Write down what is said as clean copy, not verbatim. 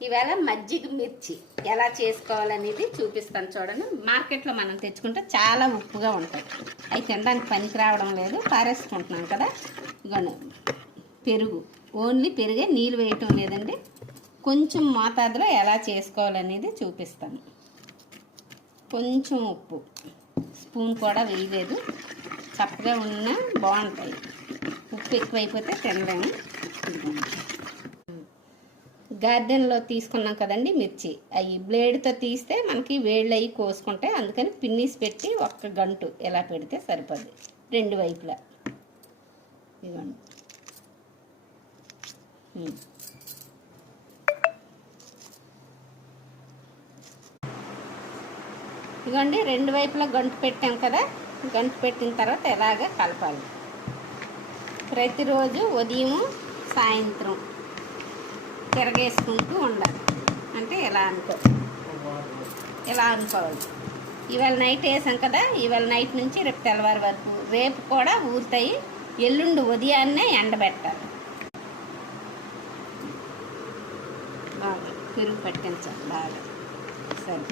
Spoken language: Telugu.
ఇవాళ మజ్జిగ మిర్చి ఎలా చేసుకోవాలనేది చూపిస్తాను చూడండి. మార్కెట్లో మనం తెచ్చుకుంటే చాలా ఉప్పుగా ఉంటాయి, అవి తినడానికి పనికి రావడం లేదు, పారేసుకుంటున్నాం కదా. ఇగోండి పెరుగు, ఓన్లీ పెరుగే, నీళ్ళు వేయటం లేదండి. కొంచెం మోతాదులో ఎలా చేసుకోవాలనేది చూపిస్తాను. కొంచెం ఉప్పు, స్పూన్ కూడా వేయలేదు, చప్పగా ఉన్నా బాగుంటాయి. ఉప్పు ఎక్కువైపోతే తినలేము. గార్డెన్లో తీసుకున్నాం కదండి మిర్చి, అవి బ్లేడ్తో తీస్తే మనకి వేళ్ళు అవి కోసుకుంటాయి. అందుకని పిన్నీస్ పెట్టి ఒక్క గంటు ఎలా పెడితే సరిపోద్ది రెండు వైపులా. ఇదిగోండి ఇదిగోండి రెండు వైపులా గంటు పెట్టాం కదా. గంటు పెట్టిన తర్వాత ఎలాగ కలపాలి. ప్రతిరోజు ఉదయం సాయంత్రం తిరగేసుకుంటూ ఉండాలి. అంటే ఎలా అనుకోవాలి. ఇవాళ నైట్ వేసాం కదా, ఇవాళ నైట్ నుంచి రేపు తెల్లవారి వరకు, రేపు కూడా ఊరుతాయి. ఎల్లుండి ఉదయాన్నే ఎండబెట్టాలి. బాగా పెరుగు పట్టించాలి బాగా. సరే.